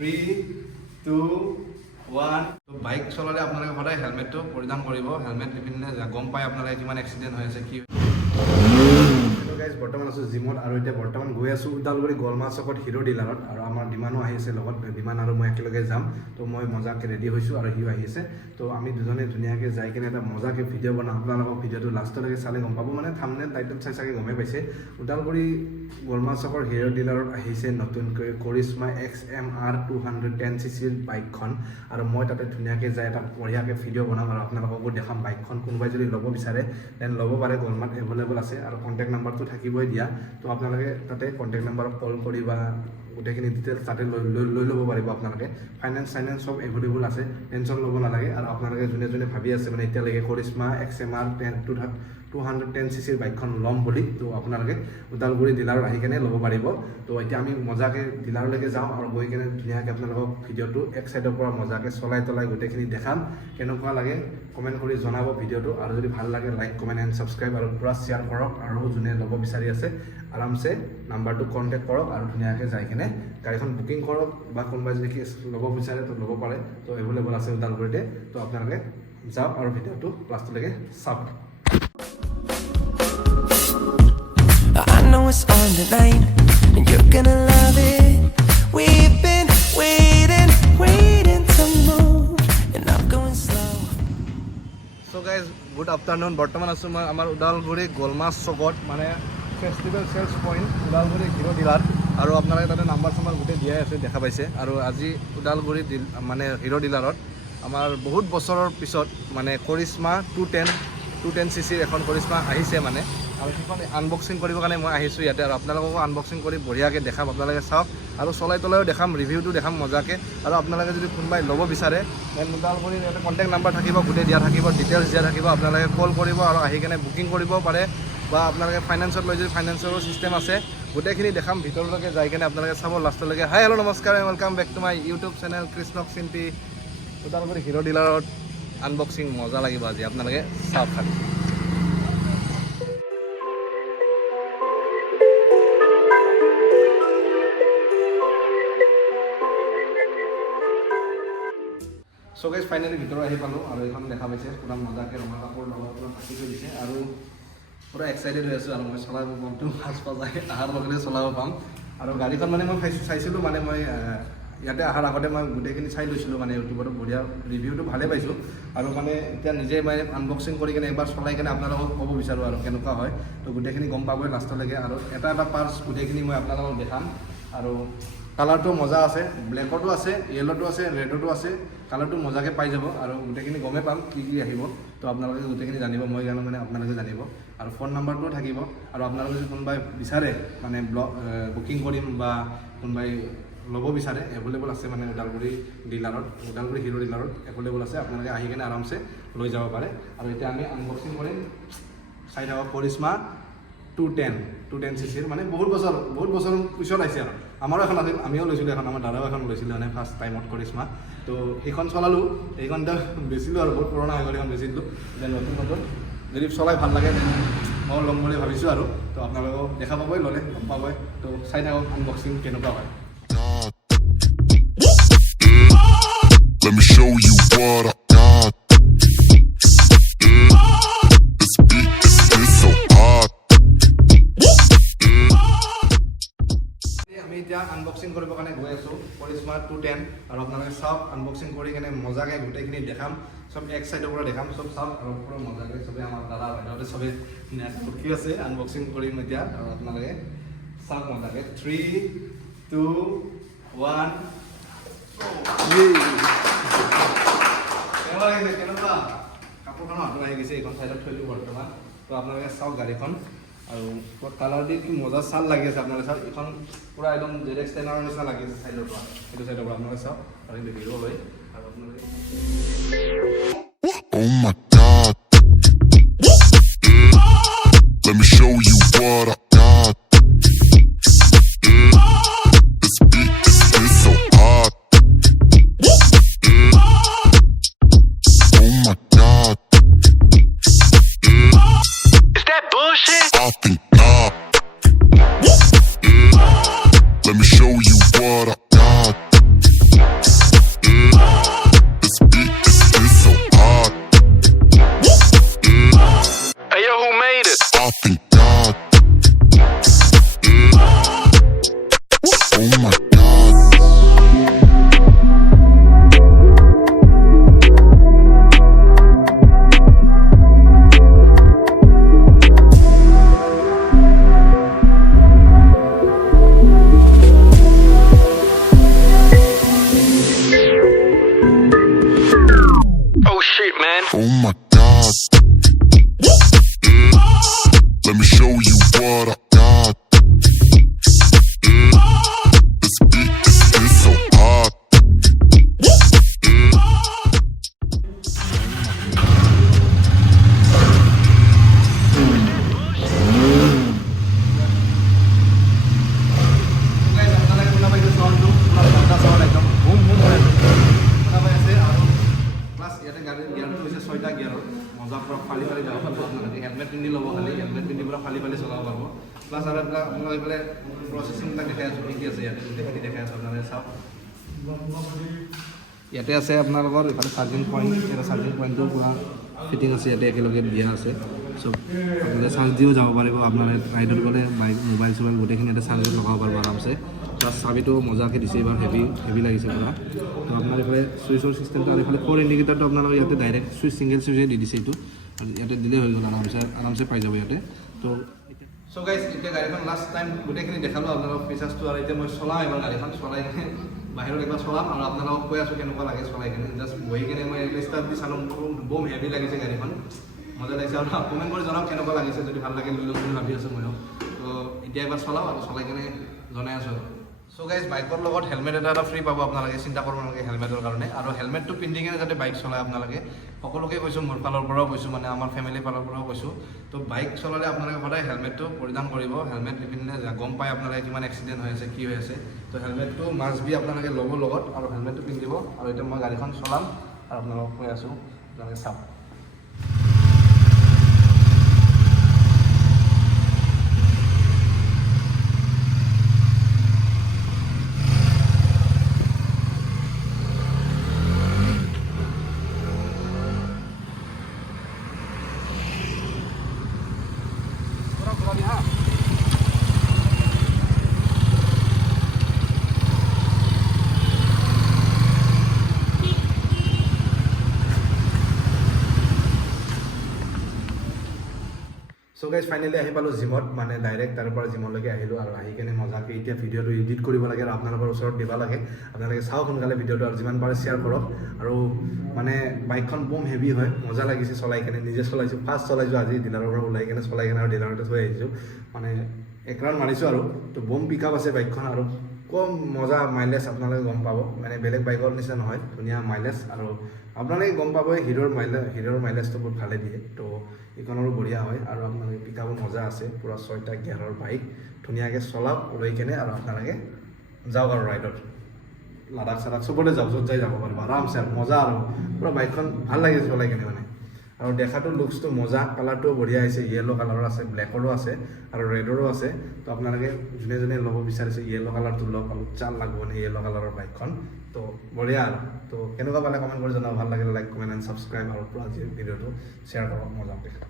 3, 2, 1 তো বাইক চলালে আপোনালোকে সদায় হেলমেটটো পৰিধান কৰিব হেলমেট নিপিন্ধিলে গম পায় আপোনালোকে কিমান এক্সিডেণ্ট হৈ আছে কি গাইজ বৰ্তমান আছোঁ জিমত আৰু এতিয়া বৰ্তমান গৈ আছোঁ ওদালগুৰি গলমা চকত হিৰো ডিলাৰত আৰু আমাৰ ডিমানো আহি আছে লগত ডিমান আৰু মই একেলগে যাম তো মই মজাকৈ ৰেডি হৈছোঁ আৰু সিও আহি আছে তো আমি দুজনে ধুনীয়াকৈ যাই কিনে এটা মজাকৈ ভিডিঅ' বনাওঁ আপোনালোকক ভিডিঅ'টো লাষ্টলৈকে চালে গম পাব মানে থাম্বনেল টাইটেল চাই চাগে গমেই পাইছে ওদালগুৰি গলমা চকৰ হিৰো ডিলাৰত আহিছে নতুনকৈ কৰিশ্মা XMR 210cc বাইকখন আৰু মই তাতে ধুনীয়াকৈ যাই এটা বঢ়িয়াকৈ ভিডিঅ' বনাম আৰু আপোনালোককো দেখাম বাইকখন কোনোবাই যদি ল'ব বিচাৰে দেন ল'ব পাৰে গলমাত এভেইলেবল আছে আৰু কণ্টেক্ট নাম্বাৰটো থাকিবই দিয়া তো আপোনালোকে তাতে কণ্টেক্ট নাম্বাৰত কল কৰি বা গোটেইখিনি ডিটেইলছ তাতে লৈ ল'ব পাৰিব আপোনালোকে ফাইনেন্স চব এভেইলেবল আছে টেনশ্যন ল'ব নালাগে আৰু আপোনালোকে যোনে যোনে ভাবি আছে মানে এতিয়ালৈকে কৰিশ্মা XMR 210cc বাইকখন ল'ম বুলি তো আপোনালোকে ওদালগুৰি ডিলাৰত আহি কেনে ল'ব পাৰিব তো এতিয়া আমি মজাকৈ ডিলাৰলৈকে যাওঁ আৰু গৈ কেনে ধুনীয়াকৈ আপোনালোকক ভিডিঅ'টো এক চাইডৰ পৰা মজাকৈ চলাই গোটেইখিনি দেখাম কেনেকুৱা লাগে কমেণ্ট কৰি জনাব ভিডিঅ'টো আৰু যদি ভাল লাগে লাইক কমেণ্ট এণ্ড ছাবস্ক্ৰাইব আৰু পূৰা শ্বেয়াৰ কৰক আৰু যোনে ল'ব বিচাৰি আছে আৰামছে নাম্বাৰটো কণ্টেক্ট কৰক আৰু ধুনীয়াকৈ যাই কিনে গাড়ীখন বুকিং কৰক বা কোনোবাই যদি ল'ব বিচাৰে তো ল'ব পাৰে তো এভেইলেবল আছে ওদালগুৰিতে তো আপোনালোকে যাওক আৰু ভিডিঅ'টো লাষ্টলৈকে চাওক I know it's on tonight, and you're gonna love it. We've been waiting to move, and I'm going slow. So guys, good afternoon. বৰ্তমান আছোঁ মই আমাৰ ওদালগুৰি গলমা চকত মানে festival sales point Udalguri Hero dealer আৰু আপোনালোকে তাতে নাম্বাৰ চাম্বাৰ গোটেই দিয়াই আছে দেখা পাইছে আৰু আজি ওদালগুৰি মানে হিৰো ডিলাৰত আমাৰ বহুত বছৰৰ পিছত মানে কৰিশ্মা 210cc এখন কৰিশ্মা আহিছে মানে আৰু সেইখন আনবক্সিং কৰিবৰ কাৰণে মই আহিছোঁ ইয়াতে আৰু আপোনালোককো আনবক্সিং কৰি বঢ়িয়াকৈ দেখাম আপোনালোকে চাওক আৰু চলাইও দেখাম ৰিভিউটো দেখাম মজাকৈ আৰু আপোনালোকে যদি কোনোবাই ল'ব বিচাৰে দেন ওদালগুৰি ইয়াতে কণ্টেক্ট নাম্বাৰ থাকিব গোটেই দিয়া থাকিব ডিটেইলছ দিয়া থাকিব আপোনালোকে কল কৰিব আৰু আহি কেনে বুকিং কৰিব পাৰে বা আপোনালোকে ফাইনেন্সত লৈ যদি ফাইনেন্সৰো ছিষ্টেম আছে গোটেইখিনি দেখাম ভিতৰলৈকে যাই কেনে আপোনালোকে চাব লাষ্টলৈকে হাই হেল্ল' নমস্কাৰ welcome back to my YouTube channel কৃষ্ণক চিম্পি ওদালগুৰি হিৰো ডিলাৰত আনবক্সিং মজা লাগিব আজি আপোনালোকে চাওক খালি চ' গাইজ ফাইনেলি ভিতৰত আহি পালোঁ আৰু এইখন দেখা পাইছে পূৰা মজাকৈ ৰঙা কাপোৰ লগত পূৰা পাতি থৈ দিছে আৰু পূৰা এক্সাইটেড হৈ আছোঁ আৰু মই চলাব মনটো ফাৰ্ষ্ট পাই অহাৰ লগে চলাব পাম আৰু গাড়ীখন মানে মই চাইছিলোঁ মানে মই ইয়াতে অহাৰ আগতে মই গোটেইখিনি চাই লৈছিলোঁ মানে ইউটিউবতো বঢ়িয়া ৰিভিউটো ভালেই পাইছোঁ আৰু মানে এতিয়া নিজে মানে আনবক্সিং কৰি কিনে একবাৰ চলাই কিনে আপোনালোকক ক'ব বিচাৰোঁ আৰু কেনেকুৱা হয় তো গোটেইখিনি গম পাবই লাষ্টলৈকে আৰু এটা পাৰ্টছ গোটেইখিনি মই আপোনালোকক দেখাম আৰু কালাৰটো মজা আছে ব্লেকতো আছে য়েল্ল'টো আছে ৰেডতো আছে কালাৰটো মজাকৈ পাই যাব আৰু গোটেইখিনি গমেই পাম কি আহিব তো আপোনালোকে গোটেইখিনি জানিব মই জানো মানে আপোনালোকে জানিব আৰু ফোন নাম্বাৰটোও থাকিব আৰু আপোনালোকে যদি কোনোবাই বিচাৰে মানে বুকিং কৰিম বা কোনোবাই ল'ব বিচাৰে এভেইলেবল আছে মানে ওদালগুৰি হিৰো ডিলাৰত এভেইলেবল আছে আপোনালোকে আহি কিনে আৰামছে লৈ যাব পাৰে আৰু এতিয়া আমি আনবক্সিং কৰিম চাই থাকক কৰিশ্মা 210cc মানে বহুত বছৰ পিছত আহিছে আৰু আমাৰো এখন আছিল আমিও লৈছিলোঁ এখন আমাৰ দাদাও এখন লৈছিলোঁ মানে ফাৰ্ষ্ট টাইমত কৰিশ্মা তো সেইখন চলালোঁ সেইখন বেচিলোঁ আৰু বহুত পুৰণা হৈ গ'ল সেইখন বেচিলোঁ দেন নতুন যদি চলাই ভাল লাগে মই ল'ম বুলি ভাবিছোঁ আৰু তো আপোনালোকক দেখা পাবই ল'লে গম পাবই তো চাই থাকক আনবক্সিং কেনেকুৱা হয় Let me show you what I got. This beat is so hot. আমি এতিয়া আনবক্সিং কৰিবৰ কাৰণে গৈ আছোঁ কৰিশ্মা 210 আৰু আপোনালোকে চাওক আনবক্সিং কৰি কিনে মজাকৈ গোটেইখিনি দেখাম চব এক চাইডৰ পৰা দেখাম চব চাওক আৰু পুৰা মজাকৈ চবেই আমাৰ দাদা বাইদেউহঁতে চবেই ৰখি আছে আনবক্সিং কৰিম এতিয়া আৰু আপোনালোকে চাওক মজাকৈ 3, 2, 1 কেনেকুৱা কাপোৰখন হাতত আহি গৈছে এইখন চাইডত থৈ দিওঁ বৰ্তমান তো আপোনালোকে চাওক গাড়ীখন আৰু কালাৰ দি কি মজা চাল লাগি আছে আপোনালোকে চাওক এইখন পূৰা একদম জেডেক্স টেনাৰৰ নিচিনা লাগি আছে চাইডৰ পৰা এইটো চাইডৰ পৰা আপোনালোকে চাওক আৰু ভিডিঅ' লৈ আৰু আপোনালোকে Oh my God. Let me show you what I got. This beat is so hot. Oh my God. Is that bullshit? I think not. Let me show you what I got. man. Oh my god. Let me show you what I got. This beat is so hot. Guys, আপোনালোকে শুনা পাইছে চাউণ্ডটো পুৰা ঠাণ্ডা sound একদম boom boom হৈ আছে শুনা পাই আছে আৰু প্লাছ ইয়াতে গাড়ীৰ গিয়াৰটো হৈছে 6টা গিয়াৰৰ মজা পুৰা ফালি ফালি যাব পাৰিব আপোনালোকে হেলমেট পিন্ধি ল'ব খালি হেলমেট পিন্ধি পুৰা ফালি ফালি চলাব পাৰিব প্লাছ আৰু এইবিলাক আপোনালোকে এইফালে প্ৰচেছিংবিলাক দেখাই আছোঁ কি কি আছে ইয়াতে গোটেইখিনি দেখাই আছোঁ আপোনালোকে চাওক ইয়াতে আছে আপোনালোকৰ এইফালে চাৰ্জিং পইণ্ট ইয়াতে চাৰ্জিং পইণ্টটো পুৰা ফিটিং আছে ইয়াতে একেলগে দিয়া আছে চব আপোনালোকে চাৰ্জ দিও যাব পাৰিব আপোনাৰ ৰাইডত গ'লে বাইক মোবাইল চোবাইল গোটেইখিনি ইয়াতে চাৰ্জত লগাব পাৰিব আৰামছে প্লাছ চাবিটো মজাকৈ দিছে এইবাৰ হেভি লাগিছে পুৰা তো আপোনাৰ এইফালে চুইচৰ চিষ্টেমটো আৰু এইফালে 4 ইণ্ডিকেটাৰটো আপোনালোকে ইয়াতে ডাইৰেক্ট চুইচ ছিংগল চুইচে দি দিছে এইটো আৰু ইয়াতে দিলেই হৈ গ'ল আৰামছে পাই যাব ইয়াতে তো চ' গাইজ এতিয়া গাড়ীখন লাষ্ট টাইম গোটেইখিনি দেখালোঁ আপোনালোকক ফিচাৰ্ছটো আৰু এতিয়া মই চলাম এবাৰ গাড়ীখন চলাই কিনে বাহিৰত একবাৰ চলাম আৰু আপোনালোকক কৈ আছোঁ কেনেকুৱা লাগে চলাই কিনে জাষ্ট বহি কিনে মই ষ্টাৰ্ট দি চালোঁ বম হেভি লাগিছে গাড়ীখন মজা লাগিছে আৰু কমেণ্ট কৰি জনাওক কেনেকুৱা লাগিছে যদি ভাল লাগে লৈ ল'ম বুলি ভাবি আছোঁ ময়ো তো এতিয়া এবাৰ চলাওঁ আৰু চলাই কিনে জনাই আছোঁ চ' গাইজ বাইকৰ লগত হেলমেট এটা ফ্ৰী পাব আপোনালোকে চিন্তা কৰিব নালাগে হেলমেটৰ কাৰণে আৰু হেলমেটটো পিন্ধি কিনে যাতে বাইক চলায় আপোনালোকে সকলোকে কৈছোঁ মোৰ ফালৰ পৰাও কৈছোঁ মানে আমাৰ ফেমিলিৰ ফালৰ পৰাও কৈছোঁ তো বাইক চলালে আপোনালোকে সদায় হেলমেটটো পৰিধান কৰিব হেলমেট নিপিন্ধিলে গম পায় আপোনালোকে কিমান এক্সিডেণ্ট হৈ আছে কি হৈ আছে তো হেলমেটটো মাষ্ট বি আপোনালোকে ল'ব লগত আৰু হেলমেটটো পিন্ধিব আৰু এতিয়া মই গাড়ীখন চলাম আৰু আপোনালোকক কৈ আছোঁ আপোনালোকে চাওক চ' গাইজ ফাইনেলি আহি পালোঁ জিমত মানে ডাইৰেক্ট তাৰ পৰা জিমলৈকে আহিলোঁ আৰু আহি কিনে মজাকৈ এতিয়া ভিডিঅ'টো এডিট কৰিব লাগে আৰু আপোনালোকৰ ওচৰত দিব লাগে আপোনালোকে চাওক সোনকালে ভিডিঅ'টো আৰু যিমান পাৰে শ্বেয়াৰ কৰক আৰু মানে বাইকখন বম হেভি হয় মজা লাগিছে চলাই কিনে নিজে চলাইছোঁ ফাৰ্ষ্ট চলাইছোঁ আজি ডিলাৰৰ পৰা ওলাই কিনে চলাই কিনে আৰু ডিলাৰতে থৈ আহিছোঁ মানে এক ৰাউণ্ড মাৰিছোঁ আৰু তো বম পিক আপ আছে বাইকখন আৰু কম মজা মাইলেজ আপোনালোকে গম পাব মানে বেলেগ বাইকৰ নিচিনা নহয় ধুনীয়া মাইলেজ আৰু আপোনালোকে গম পাব হিৰৰ মাইলেজটো বহুত ভালে দিয়ে তো এইখনৰো বঢ়িয়া হয় আৰু আপোনালোকে পিক আপো মজা আছে পূৰা 6টা গিয়াৰৰ বাইক ধুনীয়াকৈ চলাওক লৈ কিনে আৰু আপোনালোকে যাওক আৰু ৰাইডত লাডাখ চাডাখ চবতে যাওক য'ত যাই যাব পাৰিব আৰামছে আৰু মজা আৰু পূৰা বাইকখন ভাল লাগিছে চলাই কিনে মানে আৰু দেখাটো লুকছটো মজা কালাৰটোও বঢ়িয়া আহিছে য়েল্ল' কালাৰৰ আছে ব্লেকৰো আছে আৰু ৰেডৰো আছে তো আপোনালোকে যোনে যোনে ল'ব বিচাৰিছে য়েল্ল' কালাৰটো লওক অলপ চাল লাগব মানে য়েল্ল' কালাৰৰ বাইকখন তো বঢ়িয়া আৰু তো কেনেকুৱা পালে কমেণ্ট কৰি জনাব ভাল লাগিলে লাইক কমেণ্ট এণ্ড ছাবস্ক্ৰাইব আৰু পুৰা ভিডিঅ'টো শ্বেয়াৰ কৰক মজা দেখা